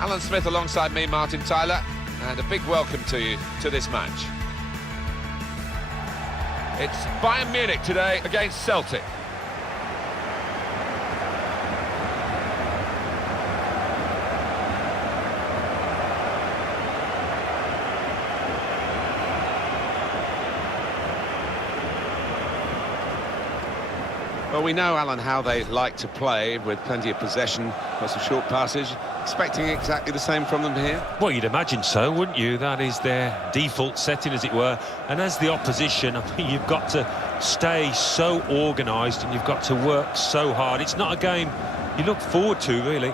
Alan Smith alongside me, Martin Tyler, and a big welcome to you to this match. It's Bayern Munich today against Celtic. Well, we know, Alan, how they like to play, with plenty of possession, lots of short passes. Expecting exactly the same from them here? Well, you'd imagine so, wouldn't you? That is their default setting, as it were. And as the opposition, I mean, you've got to stay so organised and you've got to work so hard. It's not a game you look forward to, really.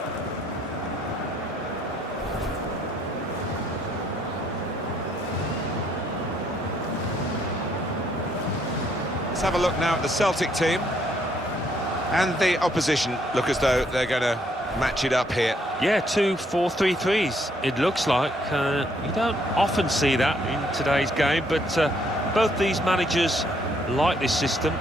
Let's have a look now at the Celtic team. And the opposition look as though they're going to match it up here. Yeah, 2 4-3-3s, it looks like. You don't often see that in today's game, but both these managers like this system.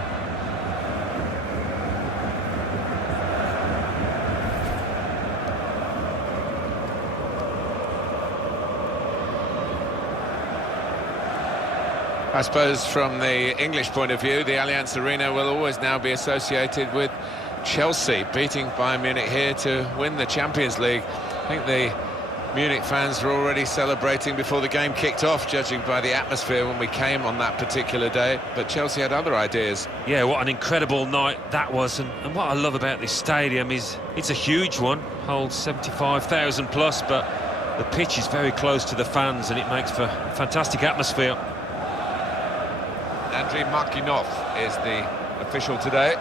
I suppose from the English point of view, the Allianz Arena will always now be associated with Chelsea beating Bayern Munich here to win the Champions League. I think the Munich fans were already celebrating before the game kicked off, judging by the atmosphere when we came on that particular day. But Chelsea had other ideas. Yeah, what an incredible night that was. And what I love about this stadium is it's a huge one, holds 75,000 plus, but the pitch is very close to the fans and it makes for a fantastic atmosphere. Andriy Markinov is the official today.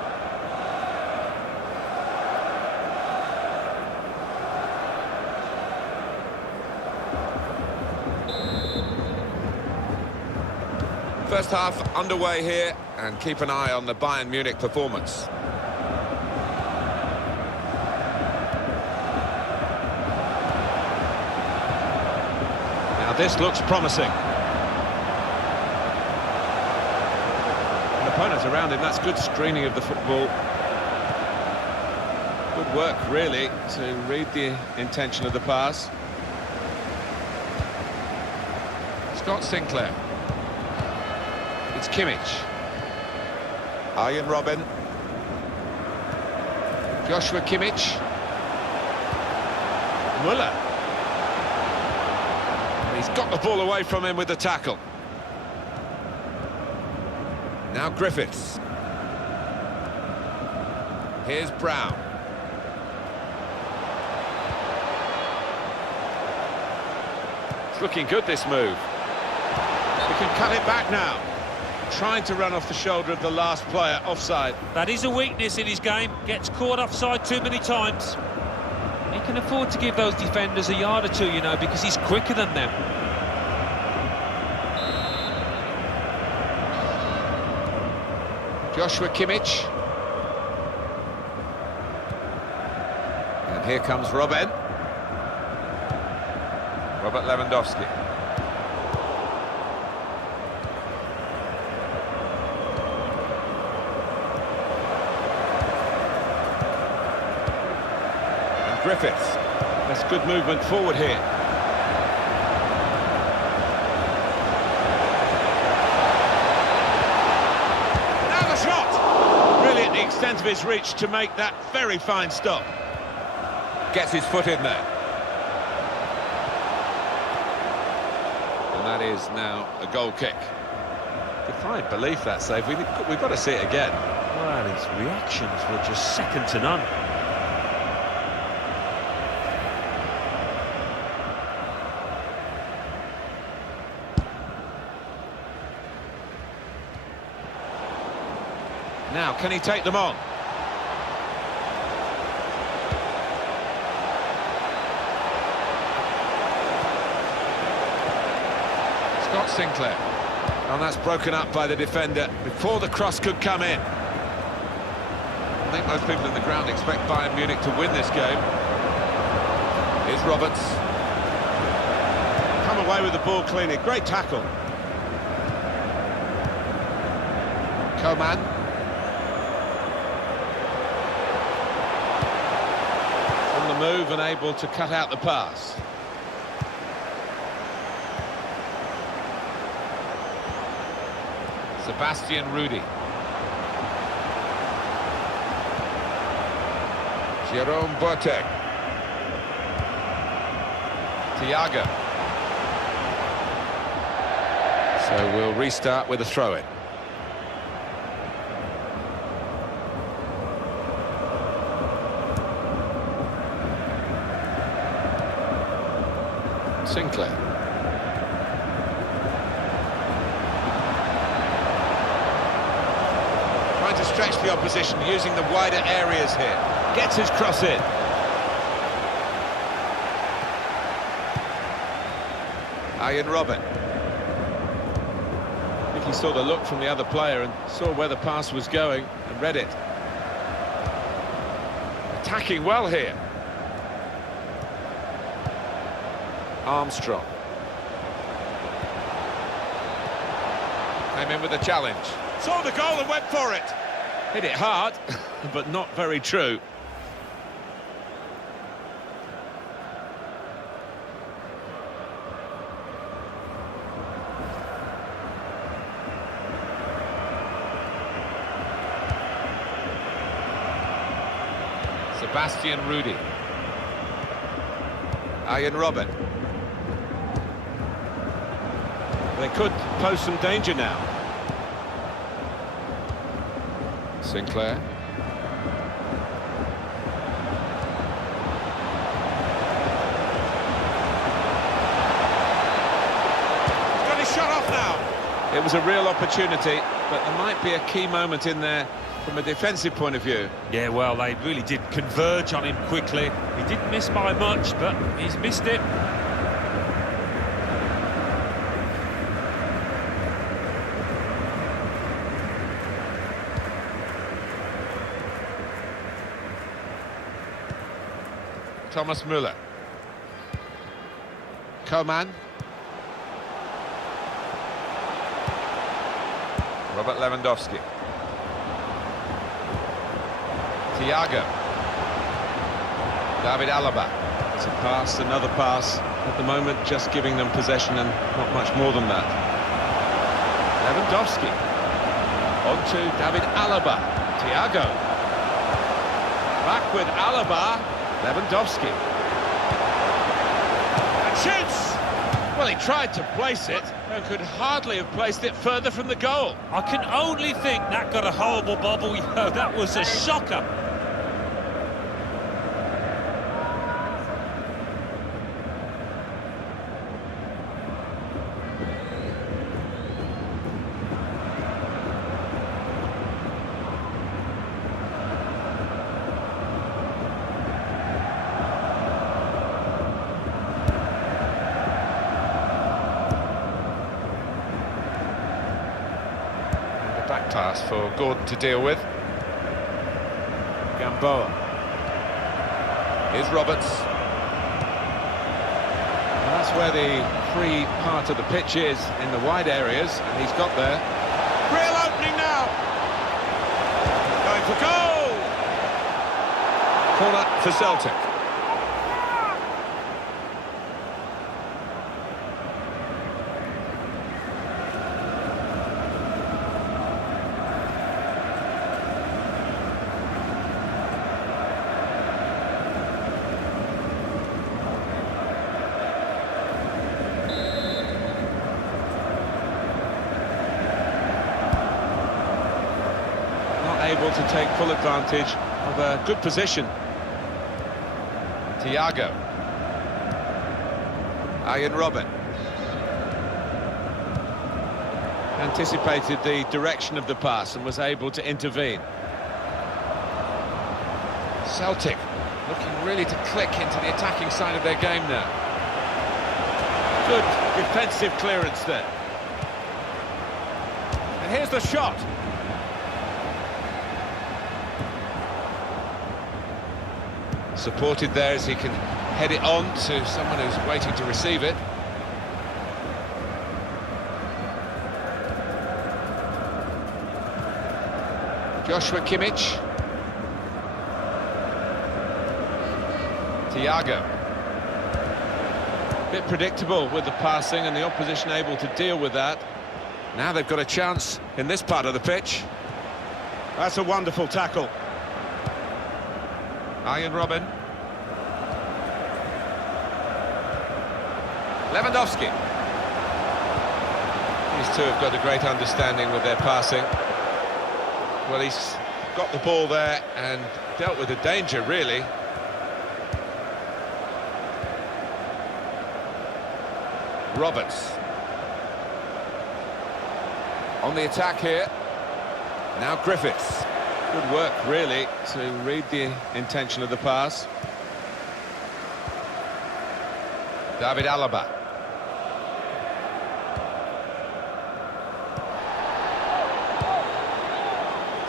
First half underway here, and keep an eye on the Bayern Munich performance. Now this looks promising. Opponents around him, that's good screening of the football. Good work, really, to read the intention of the pass. Scott Sinclair. It's Kimmich. Arjen Robben. Joshua Kimmich. Müller. He's got the ball away from him with the tackle. Now Griffiths. Here's Brown. It's looking good, this move. We can cut it back now. Trying to run off the shoulder of the last player, offside. That is a weakness in his game. Gets caught offside too many times. He can afford to give those defenders a yard or two, you know, because he's quicker than them. Joshua Kimmich. And here comes Robben. Robert Lewandowski. And Griffiths. That's good movement forward here. The extent of his reach to make that very fine stop. Gets his foot in there. And that is now a goal kick. Defied belief, that save. We've got to see it again. Well, his reactions were just second to none. Now, can he take them on? Scott Sinclair. And that's broken up by the defender before the cross could come in. I think most people in the ground expect Bayern Munich to win this game. Here's Roberts. Come away with the ball cleanly. Great tackle. Coman. On the move and able to cut out the pass. Sebastian Rudy. Jerome Boateng. Thiago. So we'll restart with a throw-in. Sinclair. Trying to stretch the opposition using the wider areas here. Gets his cross in. Ian Robin. I think he saw the look from the other player and saw where the pass was going and read it. Attacking well here. Armstrong. Came in with a challenge. Saw the goal and went for it. Hit it hard, but not very true. Sebastian Rudy. Ian Robin. They could pose some danger now. Sinclair. He's got his shot off now. It was a real opportunity, but there might be a key moment in there from a defensive point of view. Yeah, well, they really did converge on him quickly. He didn't miss by much, but he's missed it. Thomas Müller. Coman. Robert Lewandowski. Thiago. David Alaba. It's a pass, another pass. At the moment, just giving them possession and not much more than that. Lewandowski. On to David Alaba. Thiago. Back with Alaba. Lewandowski. And shoots! Well, he tried to place it and could hardly have placed it further from the goal. I can only think that got a horrible bobble. That was a shocker. Back pass for Gordon to deal with. Gamboa. Here's Roberts. And that's where the free part of the pitch is, in the wide areas, and he's got there. Real opening now. Going for goal. Corner for Celtic. Able to take full advantage of a good position. Thiago. Ian Robin. Anticipated the direction of the pass and was able to intervene. Celtic looking really to click into the attacking side of their game now. Good defensive clearance there. And here's the shot. Supported there as he can head it on to someone who's waiting to receive it. Joshua Kimmich. Thiago. Bit predictable with the passing and the opposition able to deal with that. Now they've got a chance in this part of the pitch. That's a wonderful tackle. Arjen Robben. Lewandowski. These two have got a great understanding with their passing. Well, he's got the ball there and dealt with the danger, really. Roberts. On the attack here. Now Griffiths. Good work, really, to read the intention of the pass. David Alaba.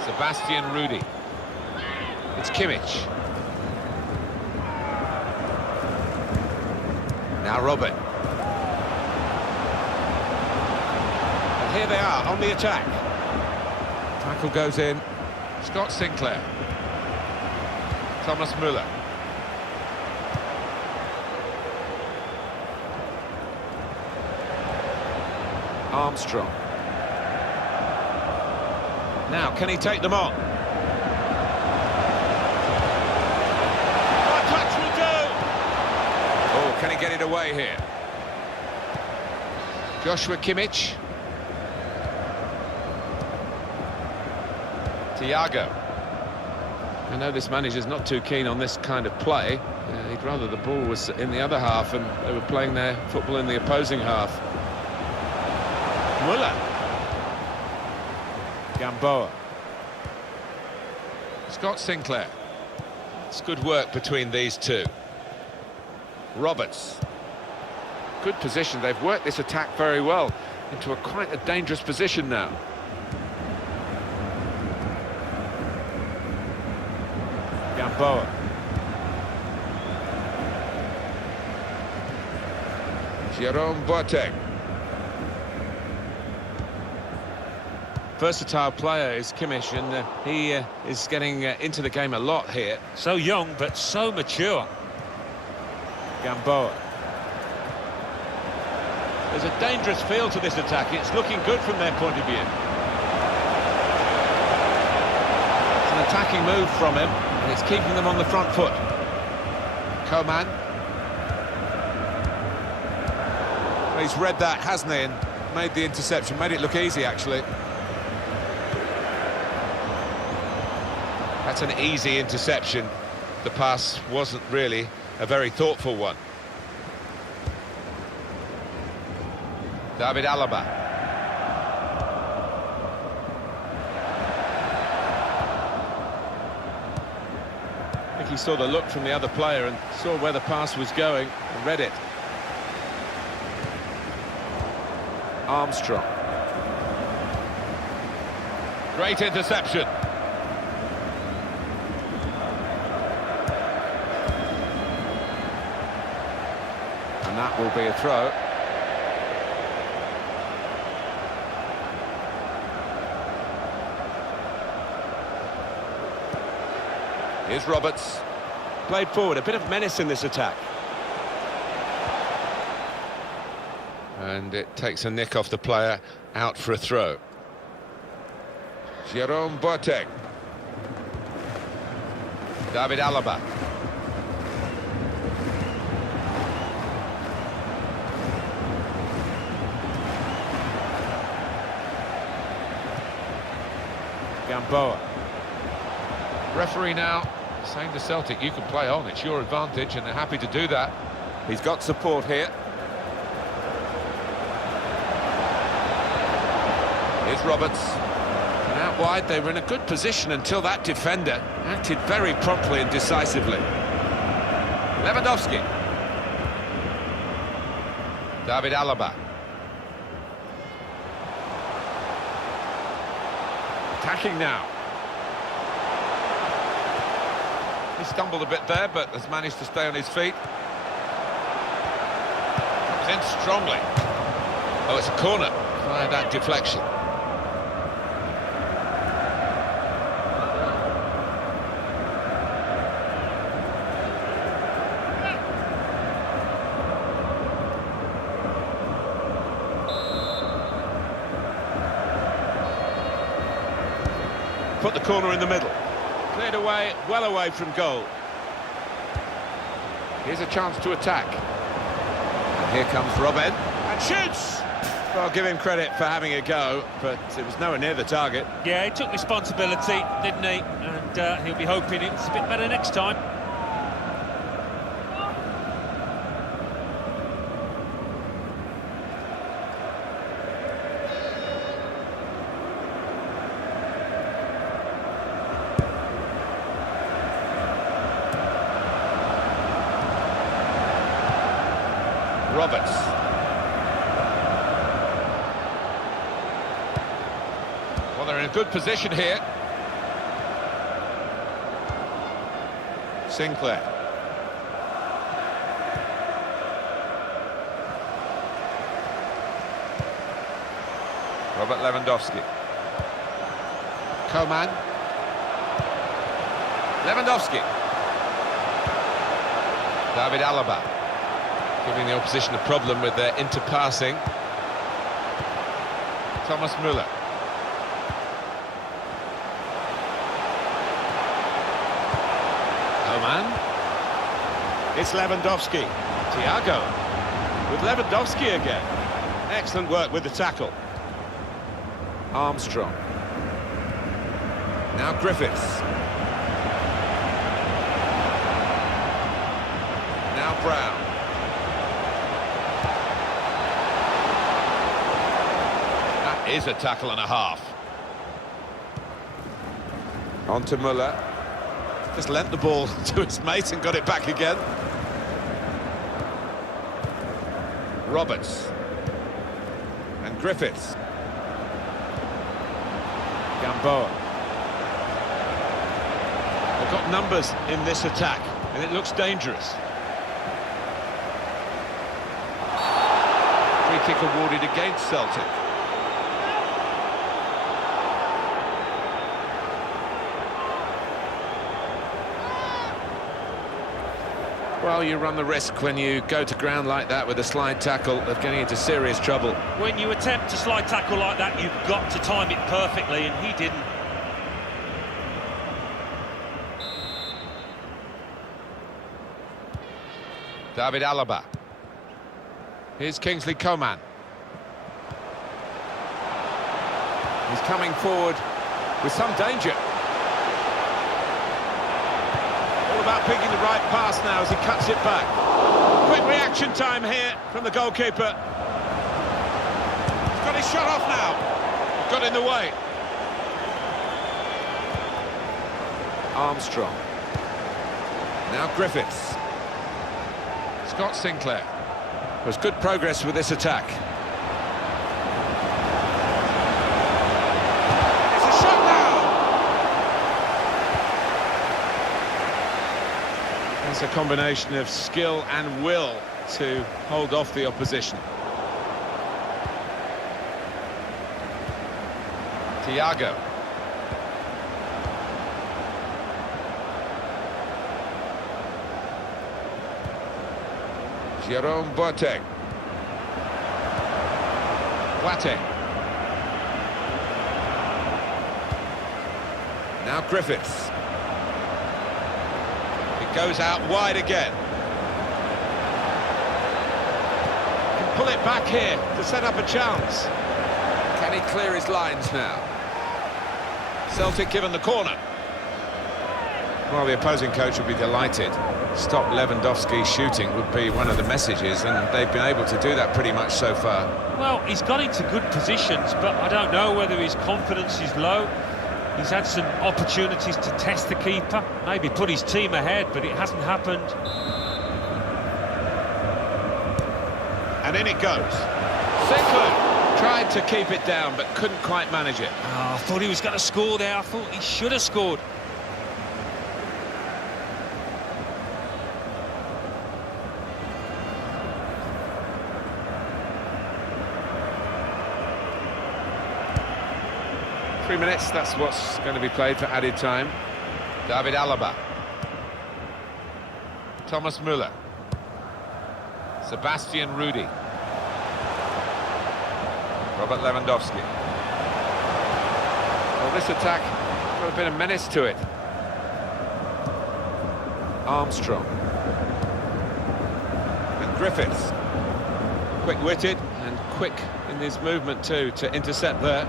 Sebastian Rudy. It's Kimmich. Now Robert. And here they are on the attack. Tackle goes in. Scott Sinclair. Thomas Müller. Armstrong. Now, can he take them on? A touch will do! Oh, can he get it away here? Joshua Kimmich. Thiago. I know this manager's not too keen on this kind of play. He'd rather the ball was in the other half and they were playing their football in the opposing half. Müller. Gamboa. Scott Sinclair. It's good work between these two. Roberts. Good position. They've worked this attack very well into quite a dangerous position now. Gamboa. Jerome Boateng. Versatile player is Kimmich, and he is getting into the game a lot here. So young, but so mature. Gamboa. There's a dangerous feel to this attack. It's looking good from their point of view. It's an attacking move from him, and it's keeping them on the front foot. Coman. Well, he's read that, hasn't he, and made the interception. Made it look easy, actually. That's an easy interception. The pass wasn't really a very thoughtful one. David Alaba. I think he saw the look from the other player and saw where the pass was going and read it. Armstrong. Great interception. And that will be a throw. Here's Roberts. Played forward, a bit of menace in this attack. And it takes a nick off the player, out for a throw. Jerome Boateng. David Alaba. Gamboa. Referee now saying to Celtic, you can play on, it's your advantage, and they're happy to do that. He's got support here. Here's Roberts. And out wide, they were in a good position until that defender acted very promptly and decisively. Lewandowski. David Alaba. Attacking now. He stumbled a bit there, but has managed to stay on his feet. Comes in strongly. Oh, it's a corner via that deflection. put the corner in the middle. Cleared away, well away from goal. Here's a chance to attack. And here comes Robben. And shoots! Well, give him credit for having a go, but it was nowhere near the target. Yeah, he took responsibility, didn't he? And he'll be hoping it's a bit better next time. Roberts. Well, they're in a good position here. Sinclair. Robert Lewandowski. Coman. Lewandowski. David Alaba. Giving the opposition a problem with their interpassing. Thomas Müller. Coman. It's Lewandowski. Thiago. With Lewandowski again. Excellent work with the tackle. Armstrong. Now Griffiths. Now Brown. That is a tackle and a half. On to Müller. Just lent the ball to his mate and got it back again. Roberts. And Griffiths. Gamboa. They've got numbers in this attack, and it looks dangerous. Free kick awarded against Celtic. Well, you run the risk when you go to ground like that with a slide tackle of getting into serious trouble. When you attempt a slide tackle like that, you've got to time it perfectly, and he didn't. David Alaba. Here's Kingsley Coman. He's coming forward with some danger. All about picking the right pass now as he cuts it back. Quick reaction time here from the goalkeeper. He's got his shot off now. Got in the way. Armstrong. Now Griffiths. Scott Sinclair. There's good progress with this attack. It's a shot now! It's a combination of skill and will to hold off the opposition. Thiago. Jerome Boateng. Boateng. Now Griffiths. It goes out wide again. Can pull it back here to set up a chance. Can he clear his lines now? Celtic given the corner. Well, the opposing coach would be delighted. Stop Lewandowski shooting would be one of the messages, and they've been able to do that pretty much so far. Well, he's got into good positions, but I don't know whether his confidence is low. He's had some opportunities to test the keeper, maybe put his team ahead, but it hasn't happened. And in it goes. Sinclair tried to keep it down, but couldn't quite manage it. Oh, I thought he was going to score there. I thought he should have scored. Minutes, that's what's going to be played for added time. David Alaba. Thomas Müller. Sebastian Rudy. Robert Lewandowski. Well, this attack got a bit of menace to it. Armstrong. And Griffiths. Quick-witted. And quick in his movement too, to intercept there.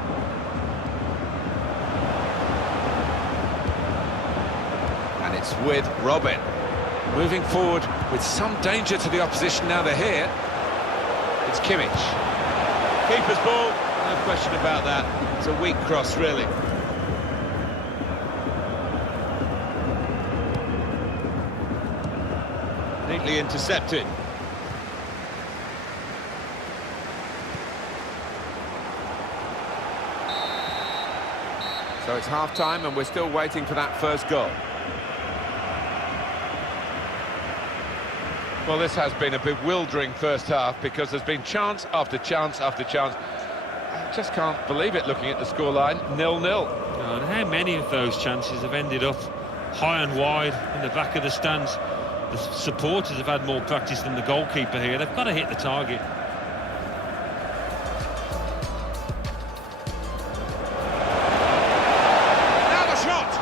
And it's with Robin. Moving forward with some danger to the opposition now they're here. It's Kimmich. Keeper's ball, no question about that. It's a weak cross, really. Neatly intercepted. So it's half-time and we're still waiting for that first goal. Well, this has been a bewildering first half because there's been chance after chance after chance. I just can't believe it looking at the scoreline, 0-0. And how many of those chances have ended up high and wide in the back of the stands? The supporters have had more practice than the goalkeeper here. They've got to hit the target. Now the shot!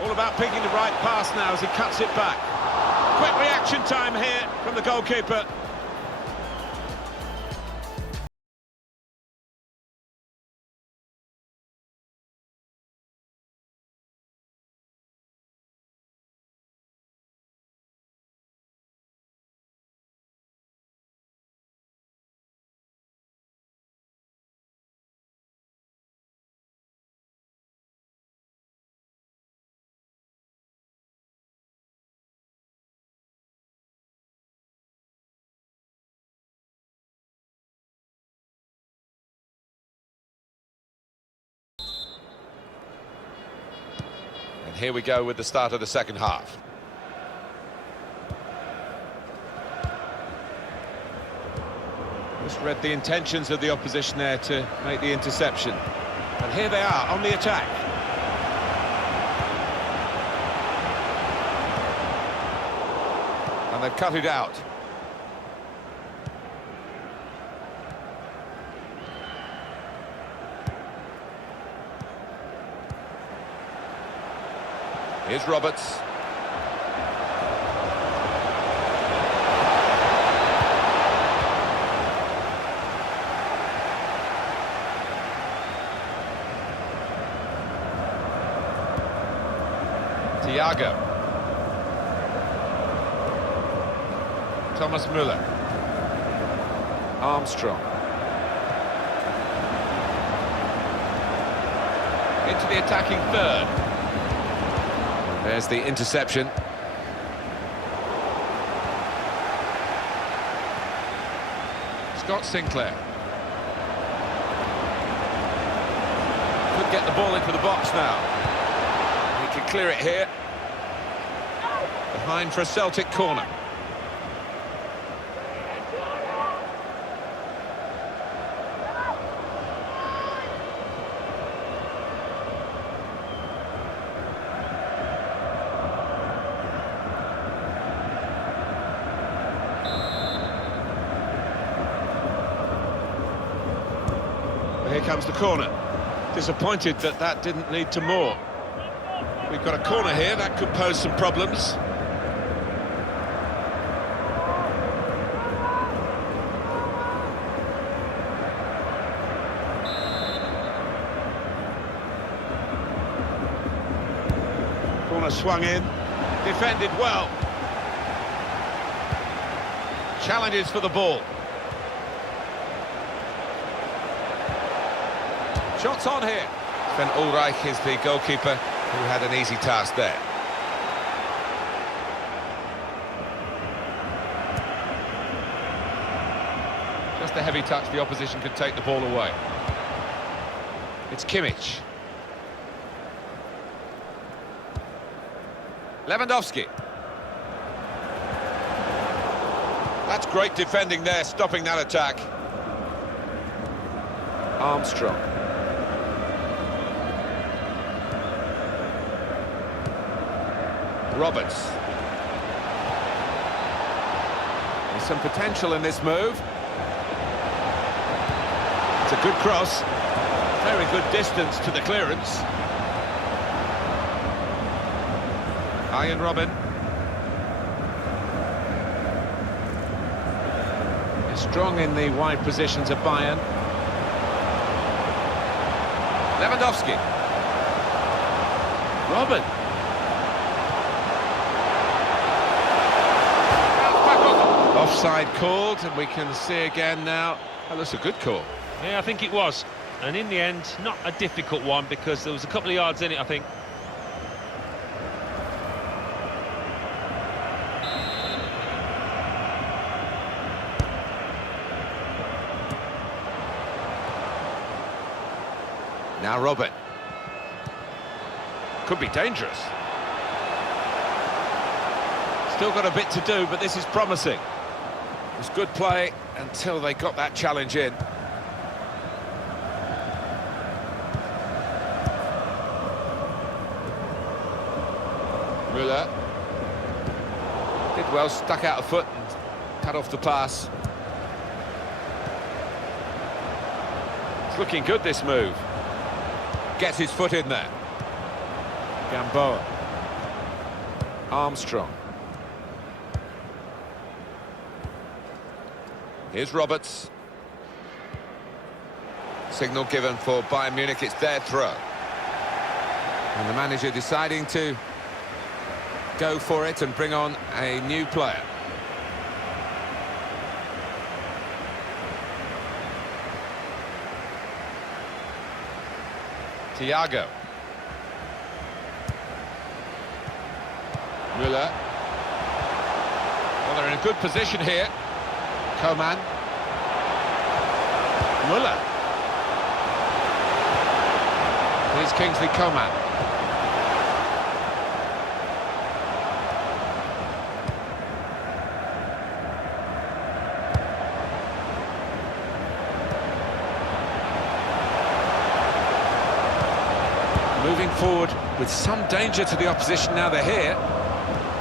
All about picking the right pass now as he cuts it back. Quick reaction time here from the goalkeeper. And here we go with the start of the second half. Just read the intentions of the opposition there to make the interception. And here they are on the attack. And they've cut it out. Here's Roberts. Thiago. Thomas Müller. Armstrong. Into the attacking third. There's the interception. Scott Sinclair. Could get the ball into the box now. He can clear it here. Behind for a Celtic corner. Here comes the corner. Disappointed that that didn't lead to more. We've got a corner here, that could pose some problems. Corner swung in, defended well. Challenges for the ball. Shots on here. Sven Ulreich is the goalkeeper who had an easy task there. Just a heavy touch, the opposition could take the ball away. It's Kimmich. Lewandowski. That's great defending there, stopping that attack. Armstrong. Roberts. There's some potential in this move. It's a good cross. Very good distance to the clearance. Ian Robin. He's strong in the wide positions of Bayern. Lewandowski. Robin. Offside called, and we can see again now. Oh, that's a good call. Yeah, I think it was. And in the end, not a difficult one, because there was a couple of yards in it, I think. Now Robin. Could be dangerous. Still got a bit to do, but this is promising. It was good play until they got that challenge in. Müller. Did well, stuck out a foot and cut off the pass. It's looking good, this move. Gets his foot in there. Gamboa. Armstrong. Here's Roberts. Signal given for Bayern Munich, it's their throw. And the manager deciding to go for it and bring on a new player. Thiago. Müller. Well, they're in a good position here. Coman. Müller. Here's Kingsley Coman. Moving forward with some danger to the opposition now they're here.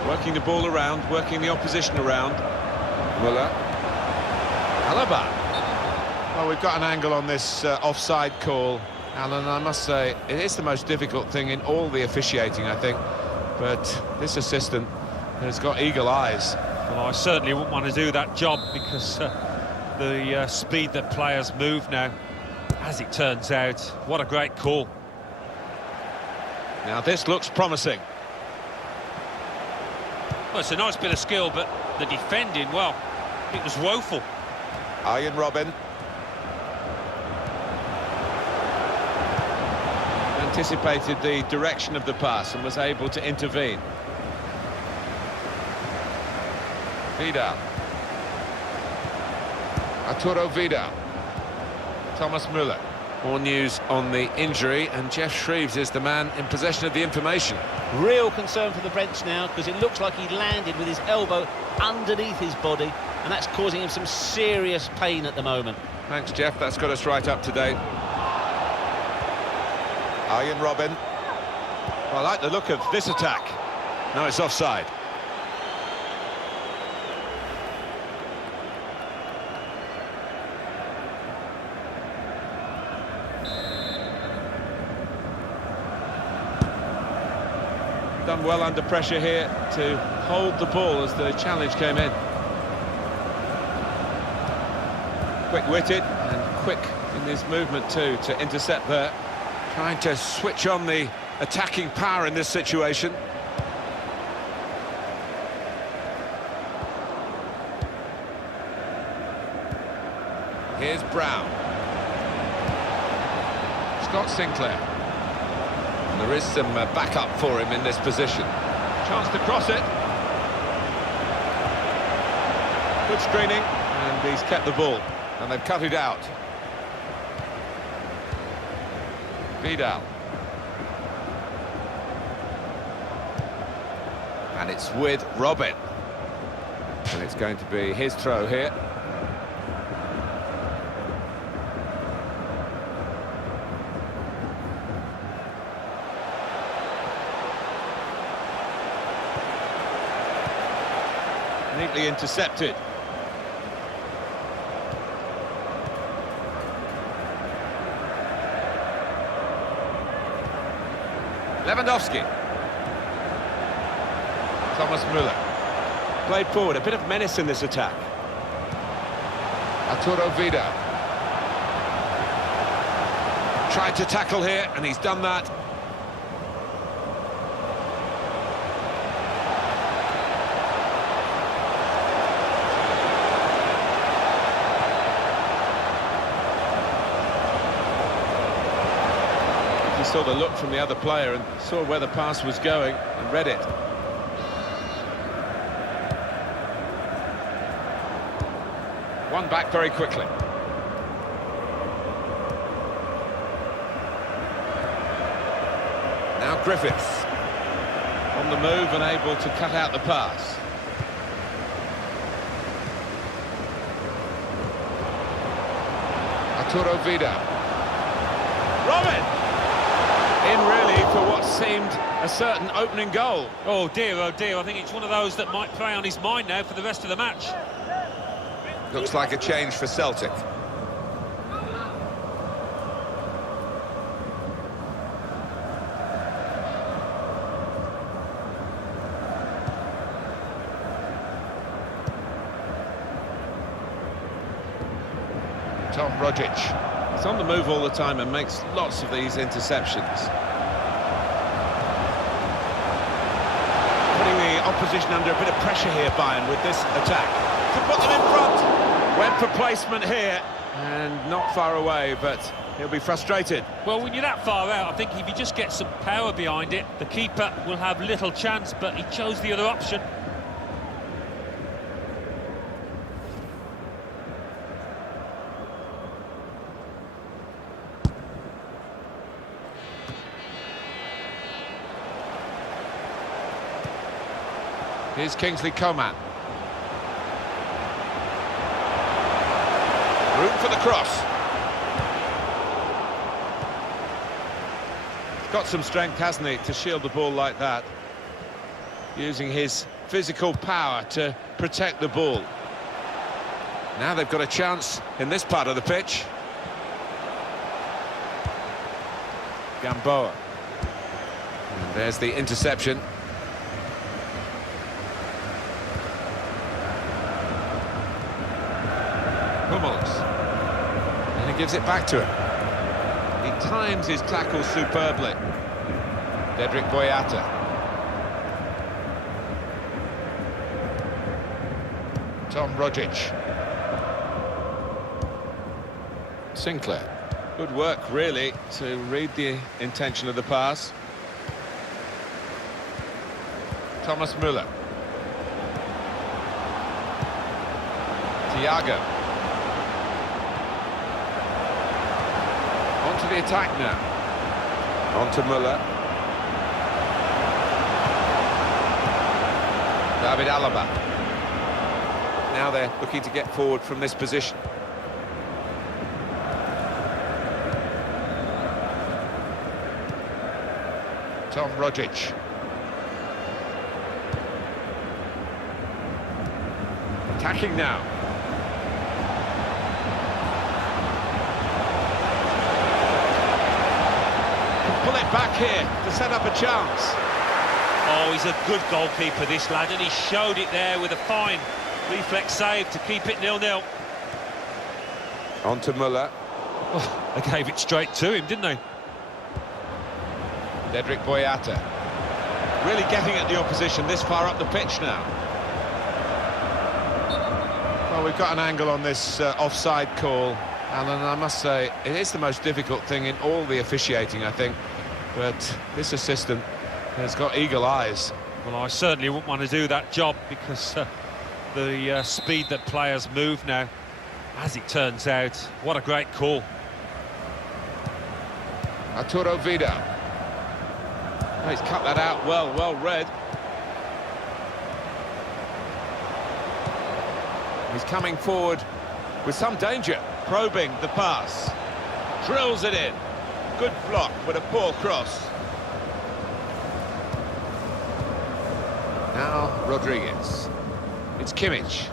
Working the ball around, working the opposition around. Müller. Alaba. Well, we've got an angle on this offside call, Alan. I must say, it is the most difficult thing in all the officiating, I think. But this assistant has got eagle eyes. Well, I certainly wouldn't want to do that job, because the speed that players move now, as it turns out, what a great call. Now this looks promising. Well, it's a nice bit of skill, but the defending, well, it was woeful. Ian Robin. Anticipated the direction of the pass and was able to intervene. Vidal. Arturo Vidal. Thomas Müller. More news on the injury, and Jeff Shreves is the man in possession of the information. Real concern for the bench now, because it looks like he landed with his elbow underneath his body, and that's causing him some serious pain at the moment. Thanks, Jeff. That's got us right up to date. Ian Robin. Well, I like the look of this attack. No, it's offside. Done well under pressure here to hold the ball as the challenge came in. Quick-witted and quick in his movement too to intercept there. Trying to switch on the attacking power in this situation. Here's Brown. Scott Sinclair. And there is some backup for him in this position. Chance to cross it. Good screening, and he's kept the ball. And they've cut it out. Vidal. And it's with Robin. And it's going to be his throw here. Neatly intercepted. Lewandowski. Thomas Müller. Played forward, a bit of menace in this attack. Arturo Vidal. Tried to tackle here, and he's done that. He saw the look from the other player and saw where the pass was going and read it. One back very quickly. Now Griffiths. On the move and able to cut out the pass. Arturo Vidal. Robin! In really for what seemed a certain opening goal. Oh dear, I think it's one of those that might play on his mind now for the rest of the match. Looks like a change for Celtic. Tom Rogic. He's on the move all the time and makes lots of these interceptions. Putting the opposition under a bit of pressure here, Bayern, with this attack. To put them in front. Went for placement here, and not far away, but he'll be frustrated. Well, when you're that far out, I think if you just get some power behind it, the keeper will have little chance, but he chose the other option. Here's Kingsley Coman. Room for the cross. He's got some strength, hasn't he, to shield the ball like that. Using his physical power to protect the ball. Now they've got a chance in this part of the pitch. Gamboa. And there's the interception. Hummels. And he gives it back to him. He times his tackle superbly. Dedrick Boyata. Tom Rogic. Sinclair. Good work, really, to read the intention of the pass. Thomas Müller. Thiago. On to the attack now. On to Müller. David Alaba. Now they're looking to get forward from this position. Tom Rogic. Attacking now. Pull it back here to set up a chance. Oh, he's a good goalkeeper, this lad, and he showed it there with a fine reflex save to keep it 0-0. On to Müller. Oh, they gave it straight to him, didn't they? Dedrick Boyata. Really getting at the opposition this far up the pitch now. Well, we've got an angle on this offside call, Alan, and I must say, it is the most difficult thing in all the officiating, I think. But this assistant has got eagle eyes. Well, I certainly wouldn't want to do that job because the speed that players move now. As it turns out, what a great call. Arturo Vidal. Oh, he's cut that out well read. He's coming forward with some danger, probing the pass. Drills it in. Good block, but a poor cross. Now Rodriguez. It's Kimmich.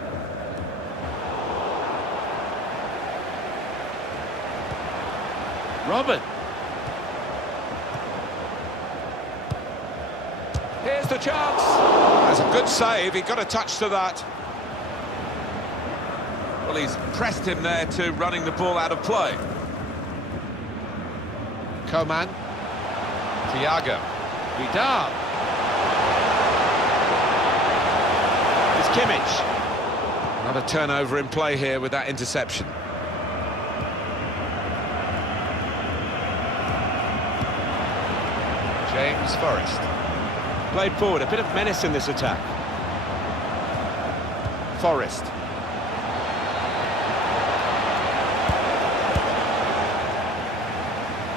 Robin. Here's the chance. That's a good save. He got a touch to that. Well, he's pressed him there to running the ball out of play. Coman. Thiago. Vidal. It's Kimmich. Another turnover in play here with that interception. James Forrest. Played forward, a bit of menace in this attack. Forrest.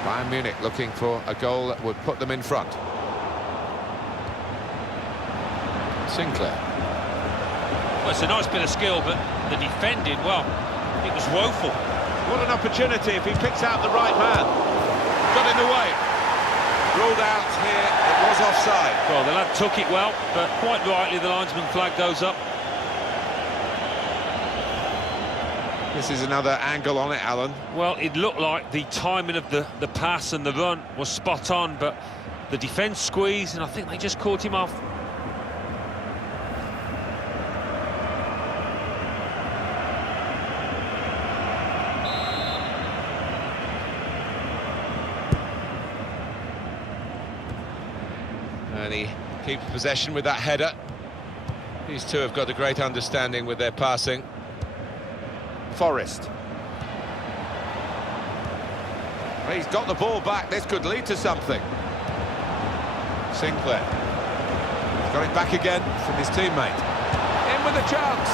Bayern Munich looking for a goal that would put them in front. Sinclair. Well, it's a nice bit of skill, but the defending, well, it was woeful. What an opportunity if he picks out the right man. Got in the way. Ruled out here, it was offside. Well, the lad took it well, but quite rightly the linesman flag goes up. This is another angle on it, Alan. Well, it looked like the timing of the pass and the run was spot on, but the defence squeezed, and I think they just caught him off. And he keeps possession with that header. These two have got a great understanding with their passing. Forrest. Well, he's got the ball back, this could lead to something. Sinclair. He's got it back again from his teammate. In with a chance.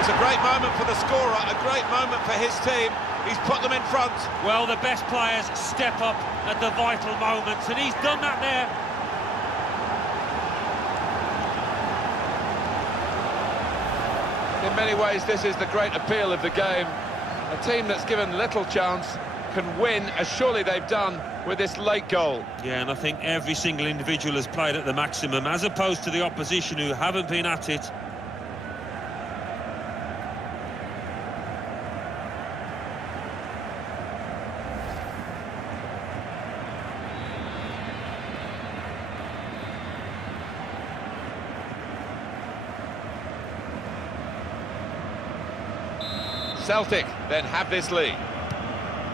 It's a great moment for the scorer, a great moment for his team. He's put them in front. Well, the best players step up at the vital moments, and he's done that there. In many ways, this is the great appeal of the game. A team that's given little chance can win, as surely they've done with this late goal. Yeah, and I think every single individual has played at the maximum, as opposed to the opposition who haven't been at it. Celtic then have this lead.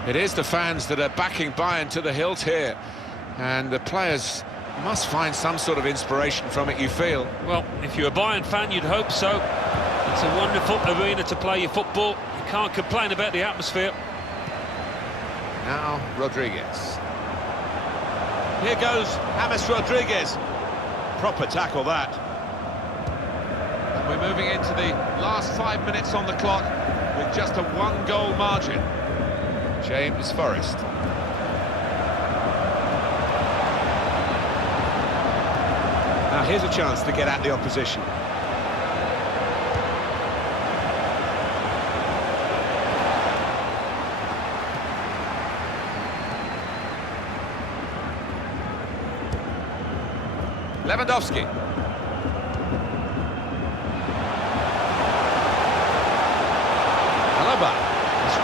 It is the fans that are backing Bayern to the hilt here. And the players must find some sort of inspiration from it, you feel. Well, if you're a Bayern fan, you'd hope so. It's a wonderful arena to play your football. You can't complain about the atmosphere. Now Rodriguez. Here goes James Rodriguez. Proper tackle that. And we're moving into the last 5 minutes on the clock with just a one-goal margin. James Forrest. Now here's a chance to get at the opposition. Lewandowski.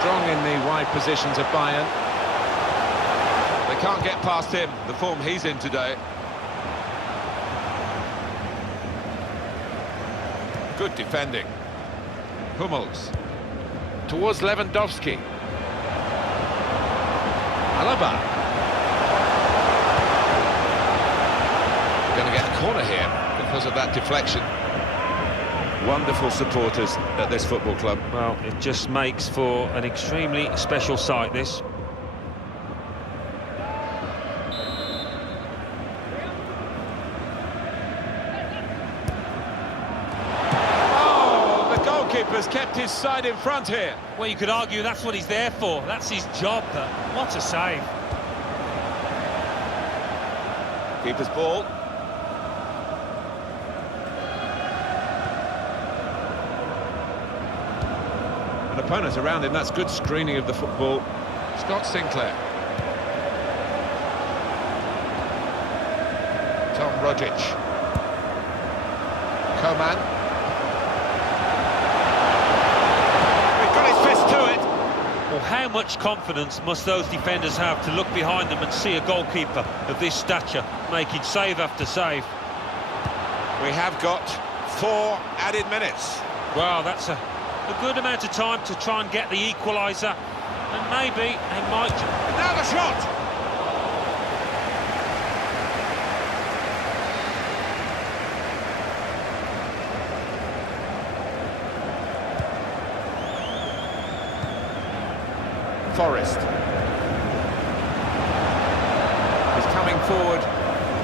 Strong in the wide positions of Bayern. They can't get past him, the form he's in today. Good defending. Hummels. Towards Lewandowski. Alaba. Going to get a corner here because of that deflection. Wonderful supporters at this football club. Well, it just makes for an extremely special sight, this. Oh, the goalkeeper keeper's kept his side in front here. Well, you could argue that's what he's there for. That's his job, but what a save. Keeper's ball. An opponent around him, that's good screening of the football. Scott Sinclair. Tom Rogic. Coman. He's got his fist to it. Well, how much confidence must those defenders have to look behind them and see a goalkeeper of this stature making save after save? We have got 4 added minutes. Well, that's a good amount of time to try and get the equaliser, and maybe they might... Now the shot! Forrest. He's coming forward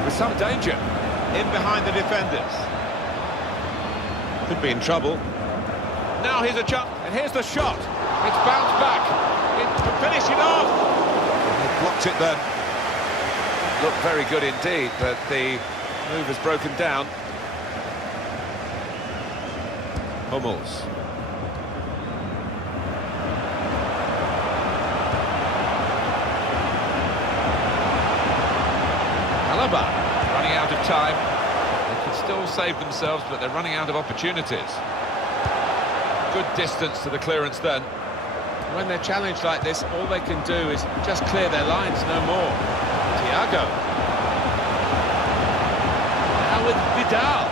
with some danger. In behind the defenders. Could be in trouble. Now here's a jump, and here's the shot. It's bounced back. To finish it off. He blocked it then. Looked very good indeed, but the move has broken down. Hummels. Alaba running out of time. They could still save themselves, but they're running out of opportunities. Good distance to the clearance then. When they're challenged like this, all they can do is just clear their lines, no more. Thiago. Now with Vidal.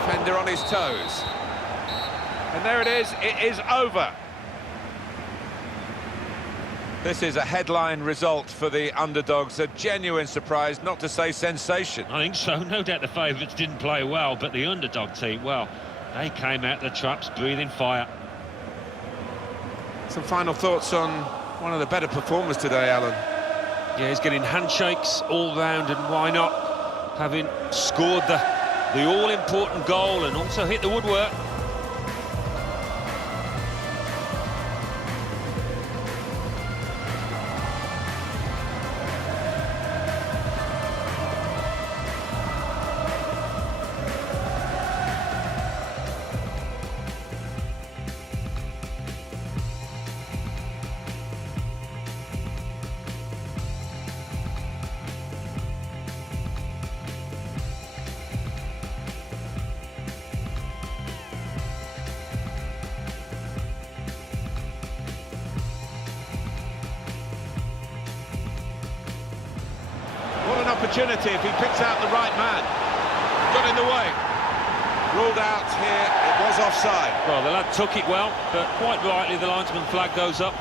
Defender on his toes. And there it is over. This is a headline result for the underdogs, a genuine surprise, not to say sensation. I think so. No doubt the favourites didn't play well, but the underdog team, well, they came out the traps breathing fire. Some final thoughts on one of the better performers today, Alan. Yeah, he's getting handshakes all round, and why not? Having scored the all-important goal and also hit the woodwork. Opportunity if he picks out the right man. Got in the way. Ruled out here, it was offside. Well, the lad took it well, but quite rightly the linesman flag goes up.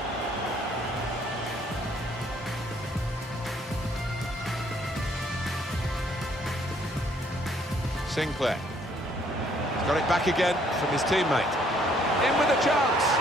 Sinclair. He's got it back again from his teammate. In with a chance.